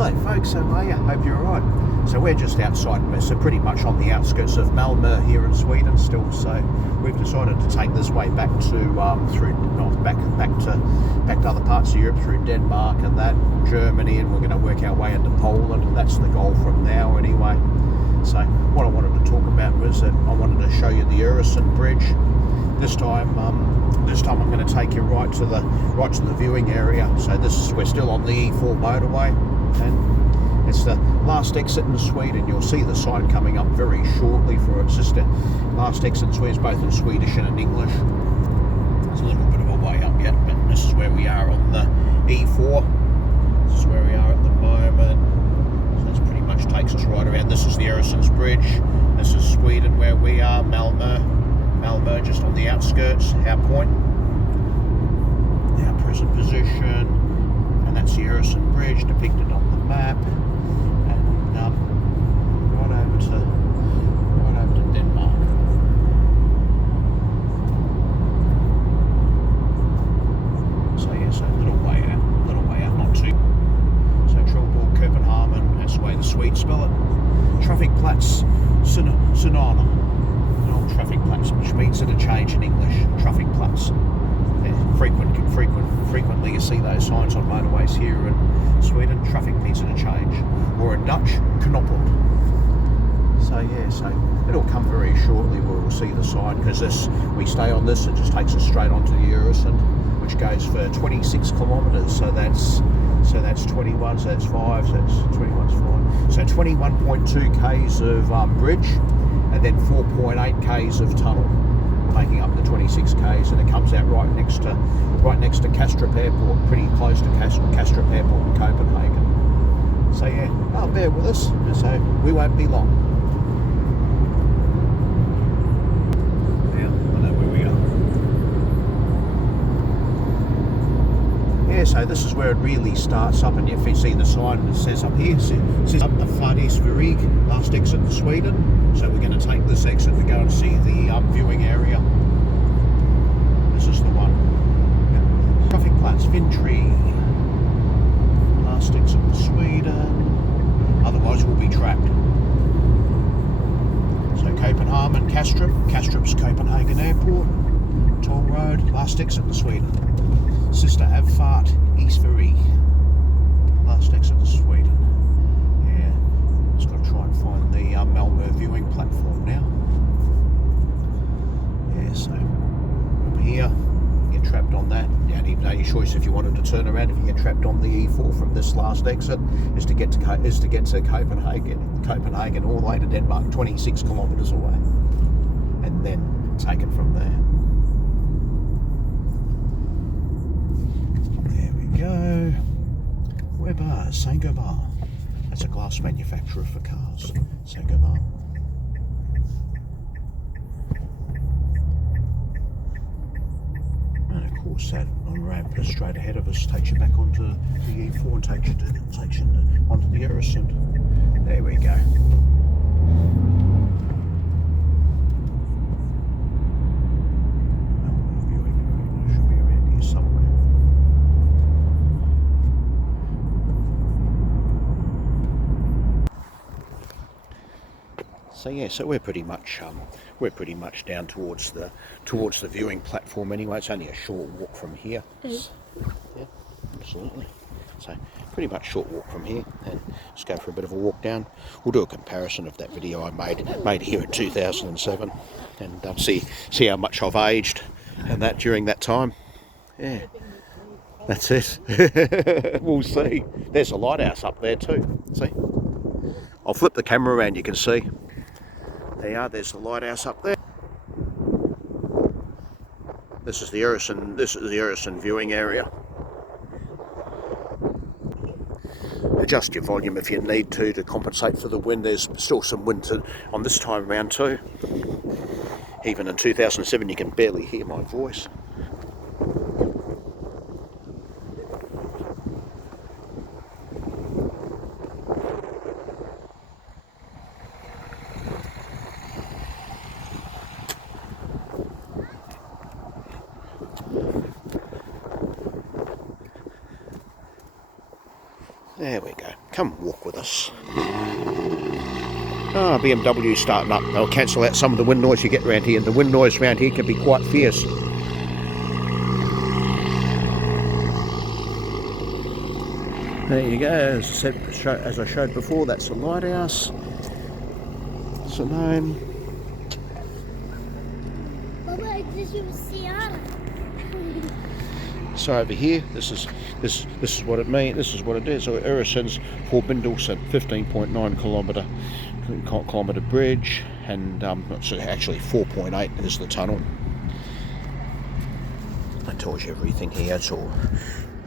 Hello folks, how are you? Hope you're alright. So we're just outside, so pretty much on the outskirts of Malmö here in Sweden still. So we've decided to take this way back to back to other parts of Europe, through Denmark and that, Germany, and we're going to work our way into Poland. That's the goal from now anyway. So what I wanted to talk about was that I wanted to show you the Öresund bridge. This time I'm going to take you right to the viewing area. So we're still on the E4 motorway, and it's the last exit in Sweden. You'll see the sign coming up very shortly for it. It's just the last exit in Sweden, both in Swedish and in English. It's a little bit of a way up yet, but this is where we are on the E4. This is where we are at the moment. So this pretty much takes us right around. This is the Öresund bridge. This is Sweden where we are, Malmö, just on the outskirts, our point, our present position, and that's the Öresund bridge depicted on the map, and right over to Denmark. So yeah, so a little way out, not too. So Trelleborg, Copenhagen, that's the way the Swedes spell it. Traffic Plats, Synana. Traffic plats, which means that a change in English. Traffic plats. Yeah, frequently you see those signs on motorways here in Sweden. Traffic means that a change, or in Dutch, knoppeld. So yeah, so it'll come very shortly where we'll see the sign, because we stay on this, it just takes us straight onto the Öresund, which goes for 26 kilometres. So that's 21, so that's 5, so that's 21's 5. So 21.2 k's of bridge, and then 4.8 k's of tunnel, making up the 26 k's, and it comes out right next to Kastrup Airport, pretty close to Kastrup Airport in Copenhagen. So yeah, bear with us, so we won't be long. Yeah, I know where we are. Yeah, so this is where it really starts up, and if you see the sign that says up here, it says up the Färdighetsväg, last exit in Sweden. So we're going to take this exit to go and see the viewing area. This is the one. Yep. Traffic Plats, Vintry. Last exit in Sweden. Otherwise we'll be trapped. So Copenhagen, Kastrup. Kastrup's Copenhagen Airport. Toll Road. Last exit in Sweden. Sister Avfart, Isfari. Last exit in Sweden. Just got to try and find the Malmö viewing platform now. Yeah, so from here, you get trapped on that. You don't even know your choice if you wanted to turn around. If you get trapped on the E4 from this last exit, is to get to Copenhagen all the way to Denmark, 26 kilometres away, and then take it from there. There we go. Weber, Saint-Gobain. That's a glass manufacturer for cars, Saint-Gobain. And of course that on-ramp straight ahead of us takes you back onto the E4 and takes you onto the Öresund. There we go. Should be around here somewhere. So yeah, so we're pretty much down towards the viewing platform anyway. It's only a short walk from here. Yeah, absolutely. So pretty much short walk from here, and just go for a bit of a walk down. We'll do a comparison of that video I made here in 2007, and see how much I've aged and that during that time. Yeah, that's it. We'll see. There's a lighthouse up there too. See, I'll flip the camera around. You can see. There's the lighthouse up there. This is the Öresund viewing area. Adjust your volume if you need to compensate for the wind. There's still some wind on this time around too. Even in 2007 you can barely hear my voice. There we go. Come walk with us. Ah, BMW starting up. They'll cancel out some of the wind noise you get around here. The wind noise around here can be quite fierce. There you go. As I said, as I showed before, that's the lighthouse. It's the name. So over here, this is what it means. This is what it is. So Öresund's Förbindelsen, 15.9 kilometre bridge, and so actually 4.8 is the tunnel. That tells you everything here. It's all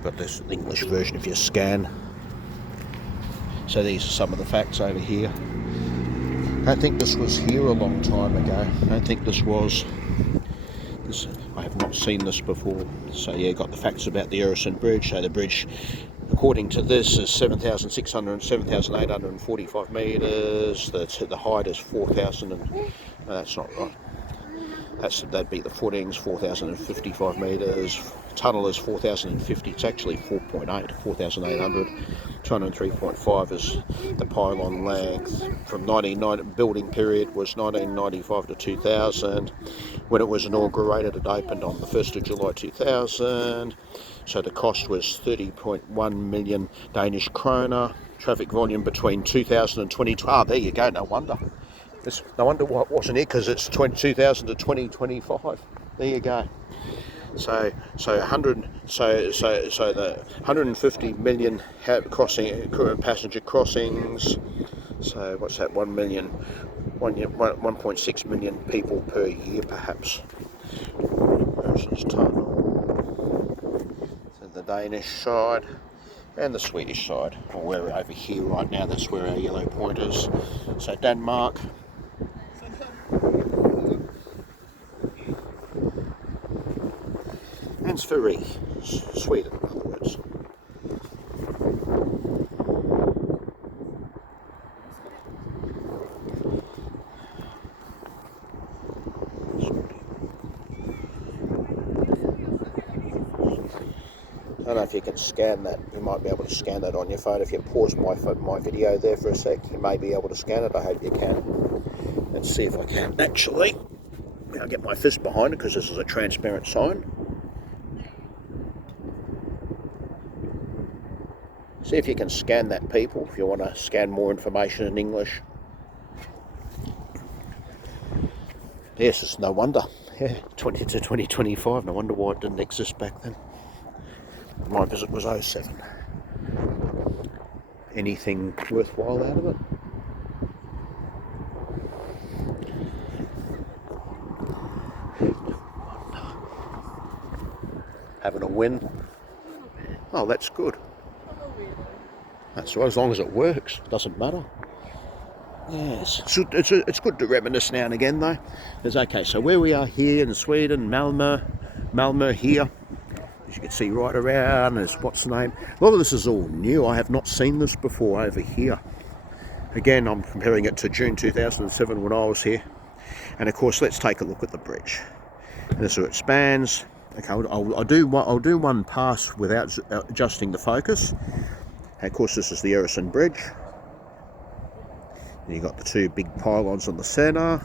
got this English version if you scan. So these are some of the facts over here. I don't think this was here a long time ago. I don't think this was. I have not seen this before. So yeah, got the facts about the Öresund Bridge. So the bridge, according to this, is 7,845 metres. The height is 4,000. No, that's not right. That'd be the footings, 4,055 metres. Tunnel is 4,050. It's actually 4.8, 4,800. 203.5 is the pylon length. From 1990, building period was 1995 to 2000. When it was inaugurated, it opened on the 1st of July 2000. So the cost was 30.1 million Danish kroner. Traffic volume between 2000 and 2012. Ah, there you go. No wonder. No wonder why it wasn't here, because it's 2000 to 2025. There you go. So the 150 million passenger crossings. So what's that? 1.6 million people per year, perhaps. Versus tunnel. So the Danish side and the Swedish side. Well, we're over here right now. That's where our yellow point is. So Denmark. And Sverige, Sweden, in other words. I don't know if you can scan that. You might be able to scan that on your phone. If you pause my video there for a sec, you may be able to scan it. I hope you can. Let's see if I can. Actually, I'll get my fist behind it because this is a transparent sign. See if you can scan that, people, if you want to scan more information in English. Yes, it's no wonder. Yeah, 20 to 2025. No wonder why it didn't exist back then. My visit was 07. Anything worthwhile out of it? Having a win? Oh, that's good. That's right, as long as it works, it doesn't matter. Yes, it's good to reminisce now and again, though. It's okay, so where we are here in Sweden, Malmö here, as you can see right around, is what's the name? A lot of this is all new. I have not seen this before over here. Again, I'm comparing it to June 2007 when I was here. And of course, let's take a look at the bridge. And this is where it spans. Okay, I'll do one pass without adjusting the focus. And of course, this is the Öresund Bridge. And you've got the two big pylons on the centre.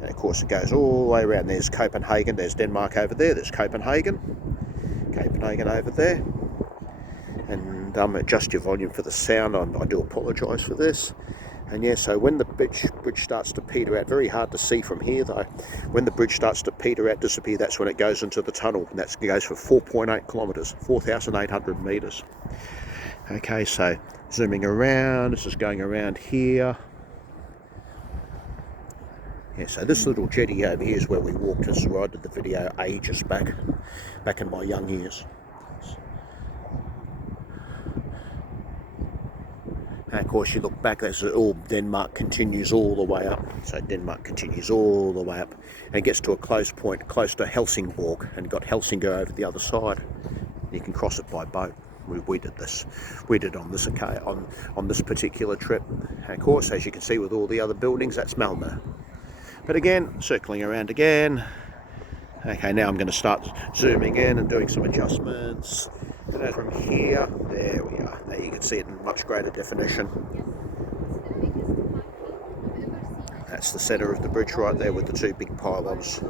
And of course, it goes all the way around. There's Copenhagen, there's Denmark over there, there's Copenhagen over there. And adjust your volume for the sound. I do apologise for this. And yeah, so when the bridge starts to peter out, very hard to see from here though, when the bridge starts to peter out, disappear, that's when it goes into the tunnel, and that goes for 4.8 kilometres, 4,800 metres. Okay, so zooming around, this is going around here. Yeah, so this little jetty over here is where we walked. This is where I did the video ages back in my young years. And of course, you look back, that's all Denmark continues all the way up. So Denmark continues all the way up and gets to a close point, close to Helsingborg, and got Helsingør over the other side. You can cross it by boat. We did this. We did on this on this particular trip. And of course, as you can see with all the other buildings, that's Malmö. But again, circling around again. Okay, now I'm going to start zooming in and doing some adjustments. And then from here, there we are. Now you can see it in much greater definition. That's the centre of the bridge right there with the two big pylons.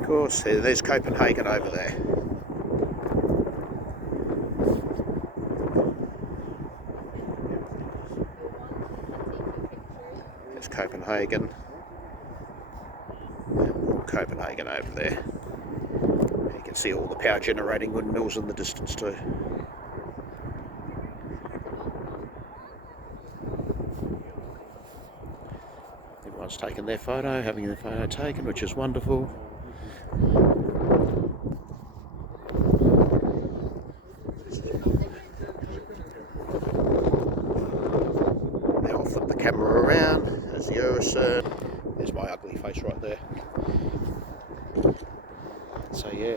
Of course, there's Copenhagen over there. There's Copenhagen. Copenhagen over there. You can see all the power generating windmills in the distance too. Everyone's taken their photo, having their photo taken, which is wonderful. Now I'll flip the camera around. There's the Öresund. There's my ugly face right there. So yeah,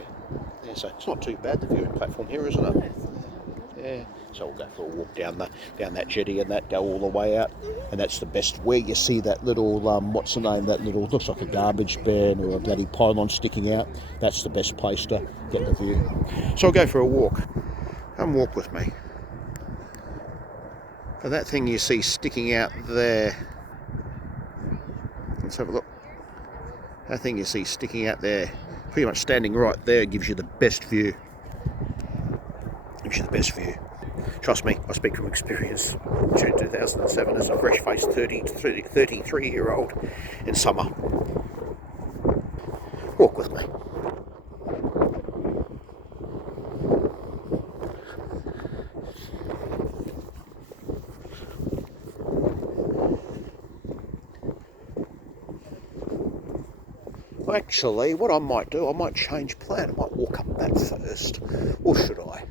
so it's not too bad, the viewing platform here, isn't it? Yeah. So we'll go for a walk down that jetty and that, go all the way out, and that's the best. Where you see that little what's the name? That little, looks like a garbage bin or a bloody pylon sticking out. That's the best place to get the view. So I'll go for a walk. Come walk with me. So that thing you see sticking out there. Let's have a look. That thing you see sticking out there, pretty much standing right there, gives you the best view. Gives you the best view. Trust me, I speak from experience. June 2007 as a fresh-faced 33-year-old in summer. Walk with me. Actually, what I might do, I might change plan. I might walk up that first. Or should I?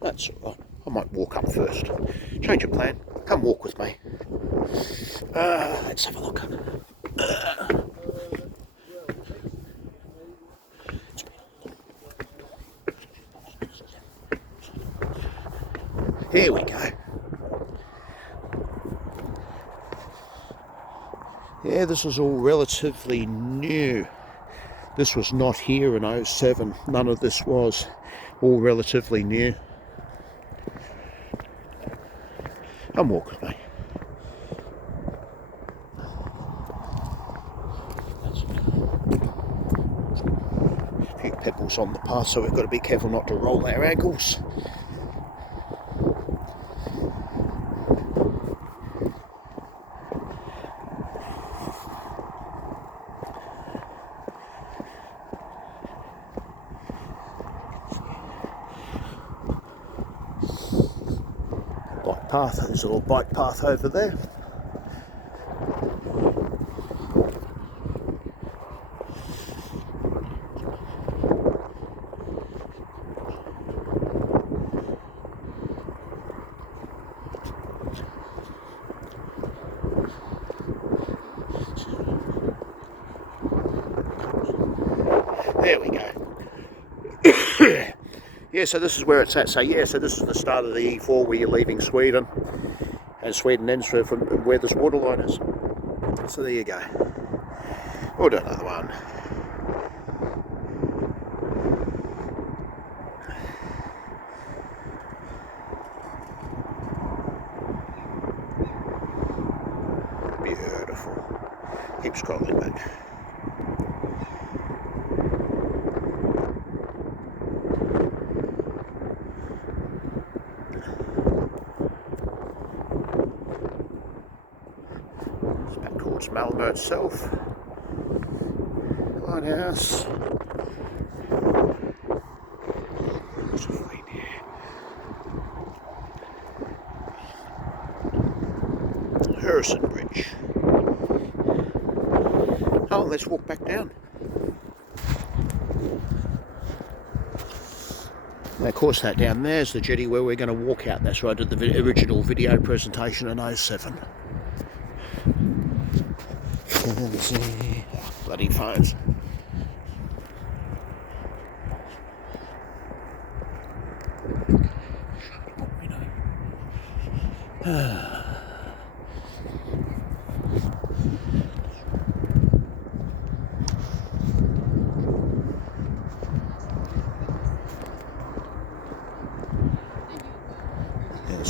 That's all right. I might walk up first. Change of plan. Come walk with me. Let's have a look. Here we go. Yeah, this is all relatively new. This was not here in 07. None of this was. All relatively new. Come walk with me. A few pebbles on the path, so we've got to be careful not to roll our ankles. Bike path, there's a little bike path over there. There we go. Yeah, so this is where it's at. So yeah, so this is the start of the E4 where you're leaving Sweden, and Sweden ends from where this waterline is. So there you go. We'll do another one. Beautiful. Keep scrolling back. Back towards Malmö itself. Lighthouse. Öresund Bridge. Oh, let's walk back down. And of course, that down there's the jetty where we're going to walk out. That's where I did the original video presentation in 07. Bloody phones.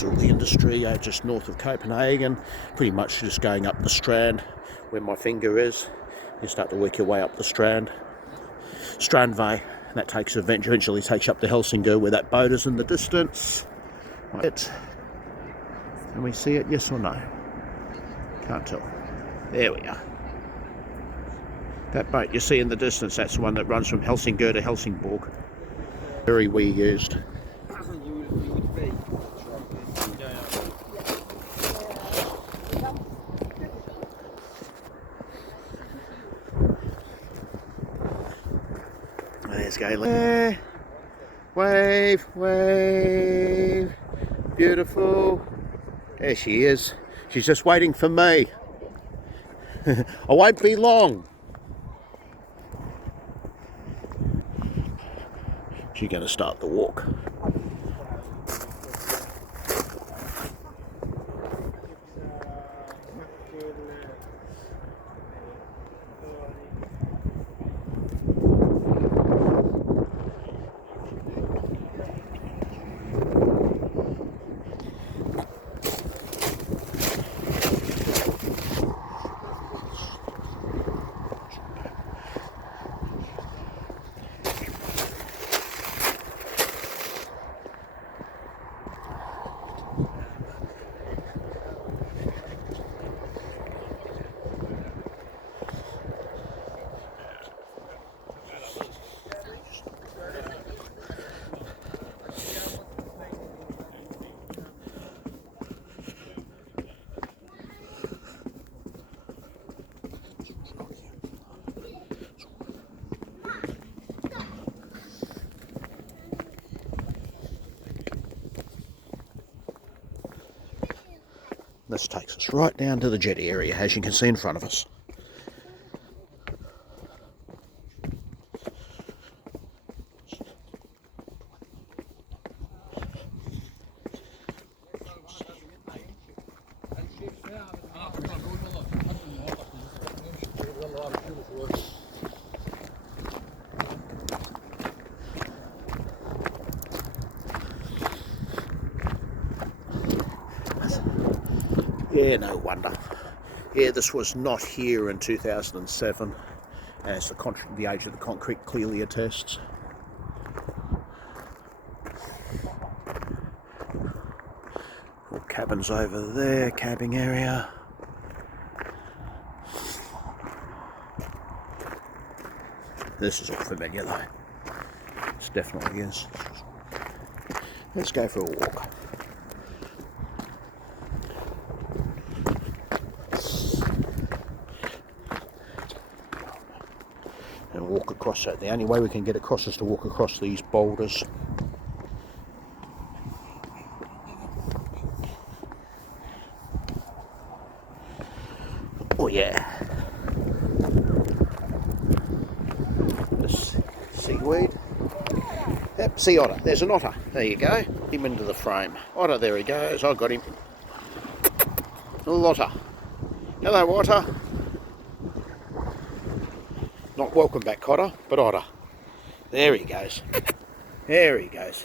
there's all the industry just north of Copenhagen, pretty much just going up the strand where my finger is. You start to work your way up the Strandway, and that eventually takes you up to Helsingør where that boat is in the distance. Right. Can we see it, yes or no? Can't tell. There we are. That boat you see in the distance, that's the one that runs from Helsingør to Helsingborg. Very we used. There's Galen. Wave, wave. Beautiful. There she is. She's just waiting for me. I won't be long. She's going to start the walk. This takes us right down to the jetty area, as you can see in front of us. Yeah, no wonder. Yeah, this was not here in 2007, as the age of the concrete clearly attests. All cabins over there, cabbing area. This is all familiar though. This definitely is. Let's go for a walk. And walk across that. The only way we can get across is to walk across these boulders. Oh yeah. This seaweed. Yep, sea otter. There's an otter. There you go. Him into the frame. Otter, there he goes. I got him. Little otter. Hello, otter. Not welcome back, Cotter, but otter. There he goes. There he goes.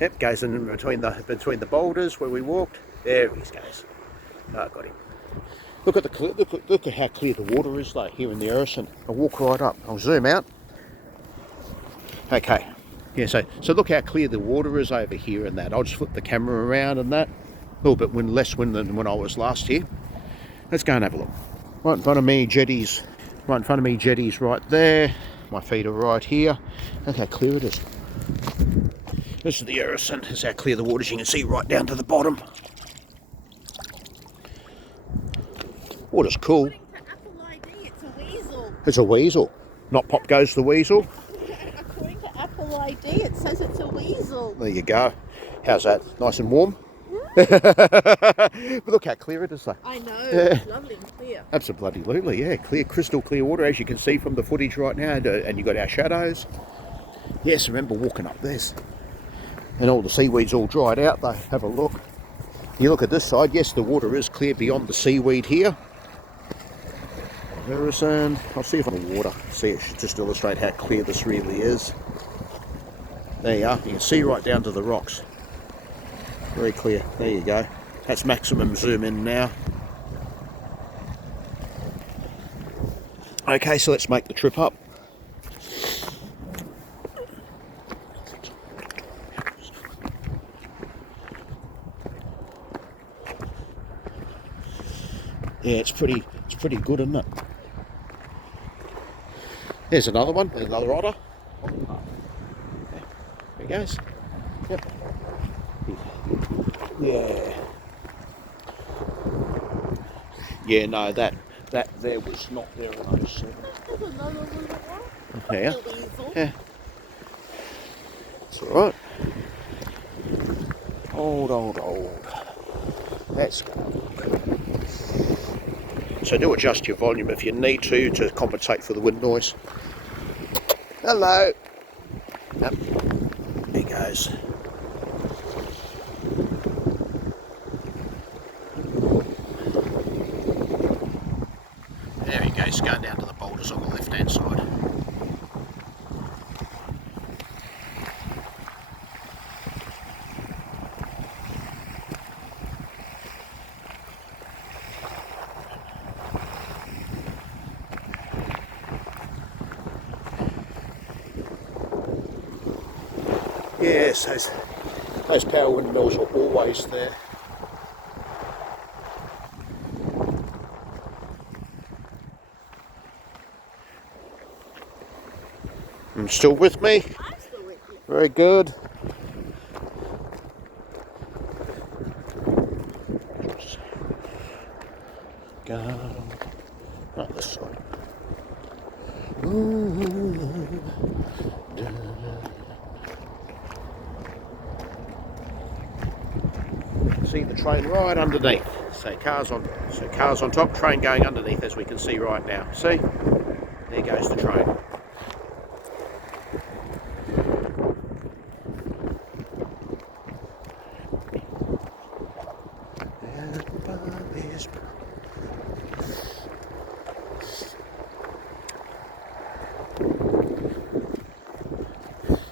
Yep, goes in between the boulders where we walked. There he goes. Oh, I got him. Look at how clear the water is though here in the Öresund. I'll walk right up. I'll zoom out. Okay. Yeah, so look how clear the water is over here and that. I'll just flip the camera around and that. A little bit less wind than when I was last here. Let's go and have a look. Right in front of me, jetties. Right in front of me, jetties right there. My feet are right here. Look how clear it is. This is the Öresund. This is how clear the water is. You can see right down to the bottom. Water's cool. According to Apple ID, it's a weasel. It's a weasel. Not Pop Goes the Weasel. According to Apple ID, it says it's a weasel. There you go. How's that? Nice and warm? But look how clear it is though. I know, it's lovely and clear. Absolutely, yeah. Clear, crystal clear water, as you can see from the footage right now. And you've got our shadows. Yes, remember walking up this. And all the seaweed's all dried out though. Have a look. You look at this side, yes, the water is clear beyond the seaweed here. Öresund. I'll see if on the water. See, it should just illustrate how clear this really is. There you are. You can see right down to the rocks. Very clear. There you go. That's maximum zoom in now. Okay, so let's make the trip up. Yeah, it's pretty good, isn't it? There's another one. There's another otter. There he goes. Yep. Yeah. Yeah, no, that there was not there in 07. There's another little one. Yeah. A weasel. Yeah. It's alright. Old. Let's go. So do adjust your volume if you need to compensate for the wind noise. Hello. Yep. There he goes. There he goes, going down to the boulders on the left hand side. Yes, those power windmills are always there. You still with me? I'm still with you. Very good. Go. Not this side. See the train right underneath. So cars on top, train going underneath, as we can see right now. See? There goes the train.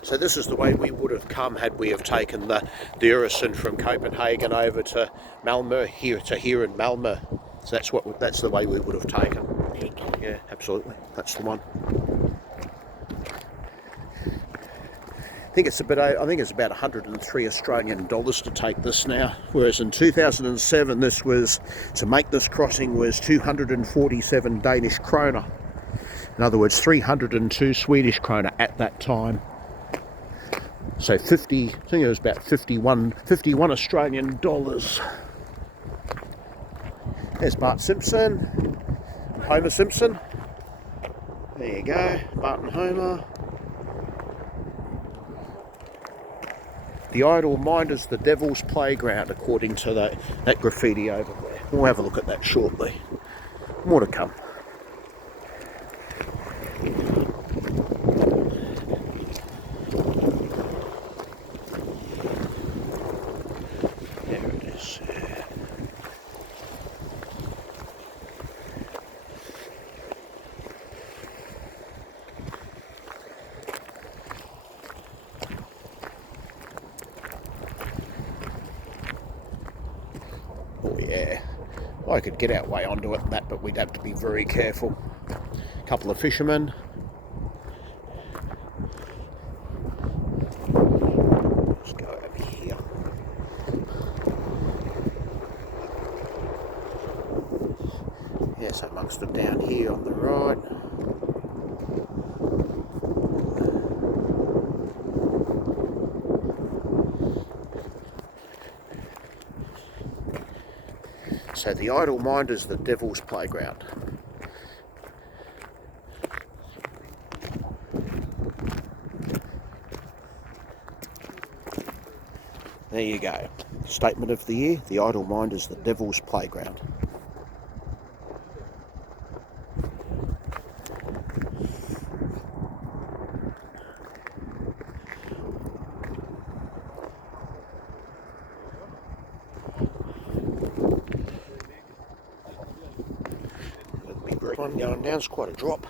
So this is the way we would have come had we have taken the Öresund from Copenhagen over to Malmö, here in Malmö. So that's the way we would have taken. Yeah, absolutely. That's the one. I think it's about 103 Australian dollars to take this now, whereas in 2007 this was, to make this crossing, was 247 Danish kroner. In other words, 302 Swedish kroner at that time. So I think it was about 51 Australian dollars. There's Bart Simpson, Homer Simpson. There you go, Bart and Homer. The idle mind is the devil's playground, according to that graffiti over there. We'll have a look at that shortly. More to come. There it is. Oh yeah, I could get our way onto it and that, but we'd have to be very careful. A couple of fishermen. Let's go over here. Yes, amongst them down here on the right. So the idle mind is the devil's playground. There you go. Statement of the year: the idle mind is the devil's playground. One going down, it's quite a drop.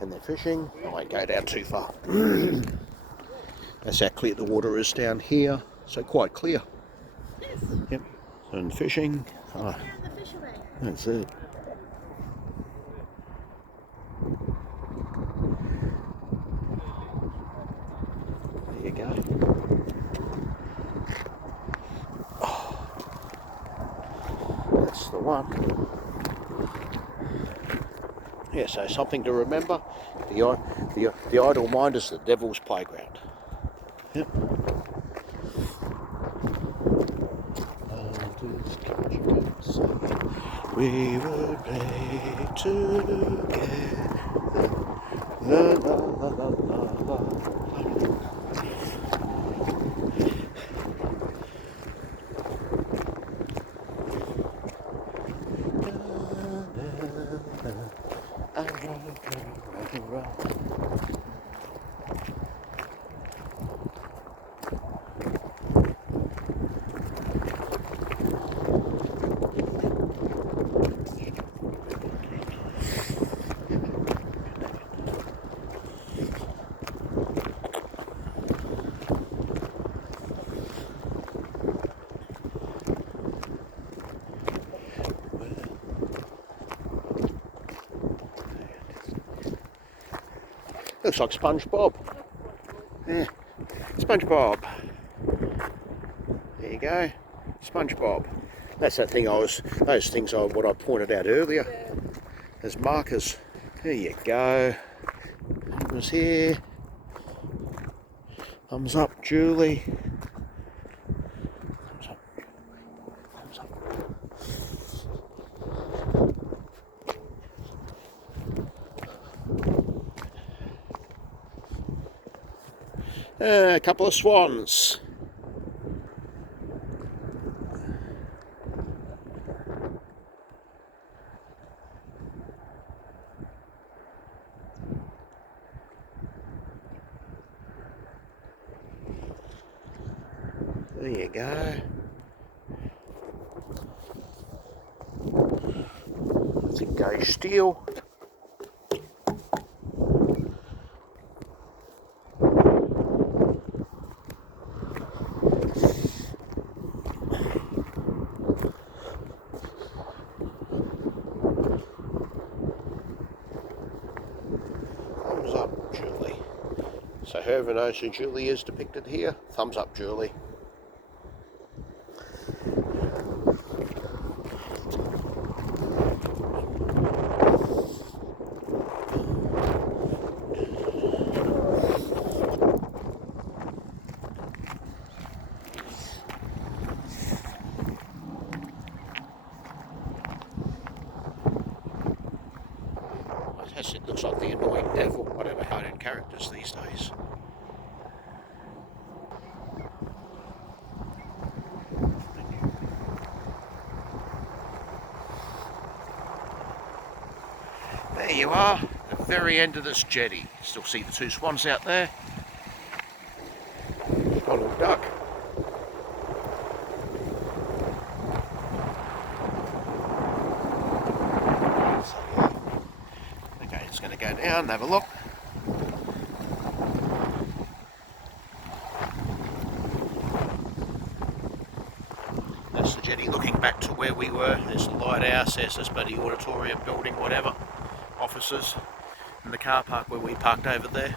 And they're fishing. I won't go down too far. That's how clear the water is down here. So quite clear. Yes. Yep. And fishing. Oh, Down the fishery. that's it. There you go. Oh, that's the one. Yeah, so something to remember. The idle mind is the devil's playground. Yep. We would play together. La, la, la, la, la, la. Looks like SpongeBob. Yeah, SpongeBob. There you go, SpongeBob. That's that thing those things what I pointed out earlier as markers. There you go. It was here. Thumbs up, Julie. Thumbs up. Thumbs up. A couple of swans. There you go. That's engaged steel. Thumbs up, Julie. So whoever knows who Julie is depicted here, thumbs up, Julie. It looks like the annoying devil, whatever hiding characters these days. There you are, the very end of this jetty. Still see the two swans out there. Got a little duck. Okay, it's going to go down and have a look. That's the jetty looking back to where we were. There's the lighthouse, there's this bloody auditorium building, whatever, offices, and the car park where we parked over there.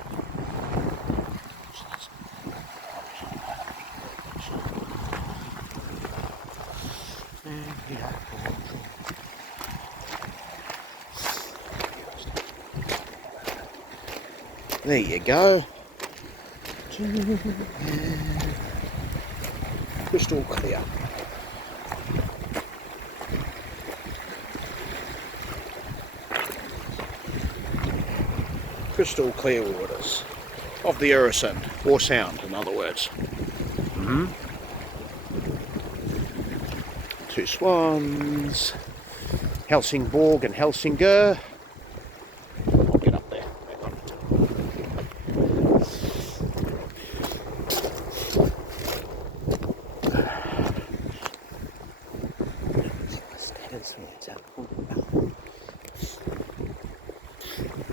There you go. Crystal clear. Crystal clear waters of the Öresund, or Sound in other words. Two swans, Helsingborg and Helsingør. I'll get up there.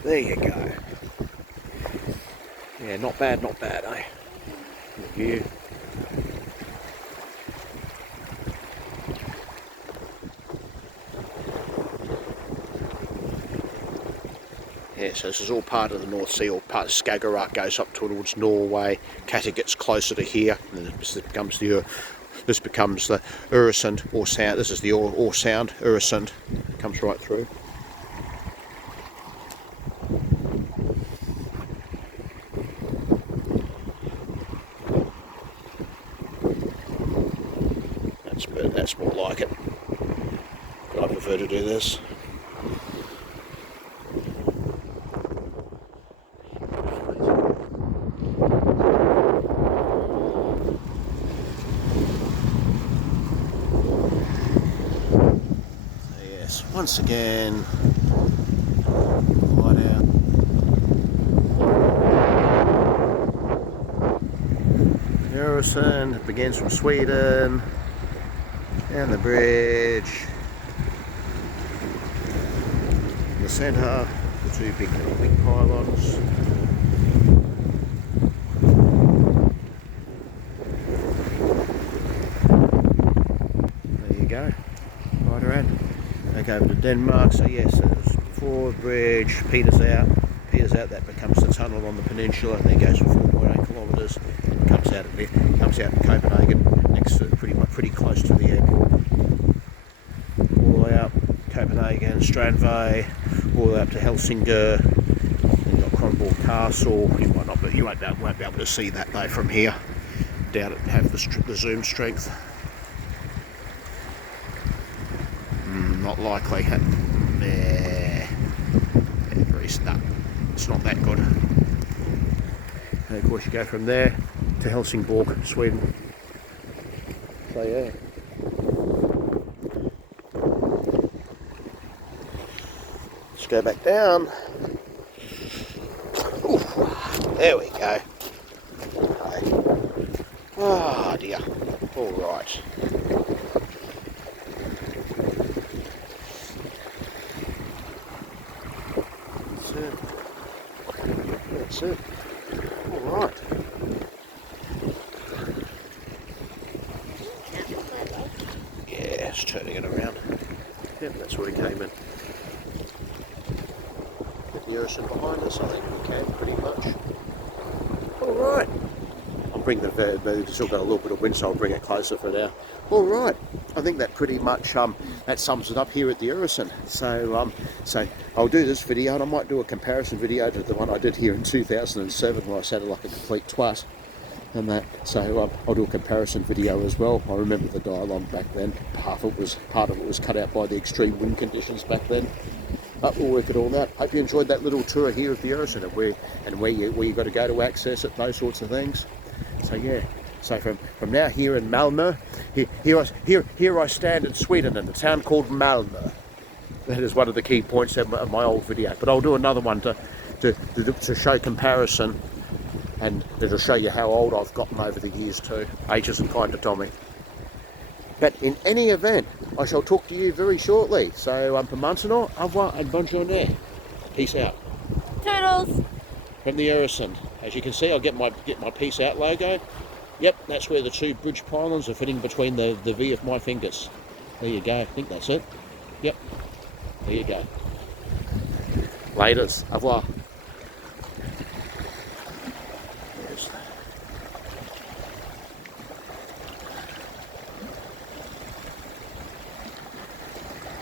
There you go. Yeah, not bad, eh? here. Yeah, so this is all part of the North Sea, or part of Skagerrak goes up towards Norway. Kattegat's closer to here, and this becomes the Öresund, or Sound. This is the or Sound, Öresund, comes right through. That's more like it, but I prefer to do this. Once again, right out. Öresund, it begins from Sweden, and the bridge. In the centre, the two big pylons. There you go, right around. Back over to Denmark, so yes, it's before the bridge, peters out, that becomes the tunnel on the peninsula, and then goes for 4.8 kilometres, comes out in Copenhagen, next to pretty close to the airport. All the way up, Copenhagen, Strandvej, all the way up to Helsingør, then you've got Kronborg Castle. You won't be able to see that though from here. Doubt it have the zoom strength. Not likely. It's not that good. And of course you go from there to Helsingborg, Sweden. So yeah. Let's go back down. Ooh, there we go. Okay. Oh dear. All right. That's it. All right. Yeah, it's turning it around. Yep, that's where he came in. Get the Öresund behind us, I think we can pretty much. All right. I'll bring we've still got a little bit of wind, so I'll bring it closer for now. All right. I think that pretty much that sums it up here at the Öresund. So I'll do this video, and I might do a comparison video to the one I did here in 2007, where I sounded like a complete twat, and that. So I'll do a comparison video as well. I remember the dialogue back then. Part of it was cut out by the extreme wind conditions back then. But we'll work it all out. Hope you enjoyed that little tour here of the Öresund, and where you got to go to access it, those sorts of things. So yeah. So from now here in Malmö, here I stand in Sweden, in a town called Malmö. That is one of the key points of my old video. But I'll do another one to show comparison, and it'll show you how old I've gotten over the years too. Age isn't kind to Tommy. But in any event, I shall talk to you very shortly. So på maintenant, au revoir and bonjour. Peace out. Turtles. From the Öresund. As you can see, I'll get my peace out logo. Yep, that's where the two bridge pylons are fitting between the V of my fingers. There you go. I think that's it. Yep. There you go. Laters. Au revoir.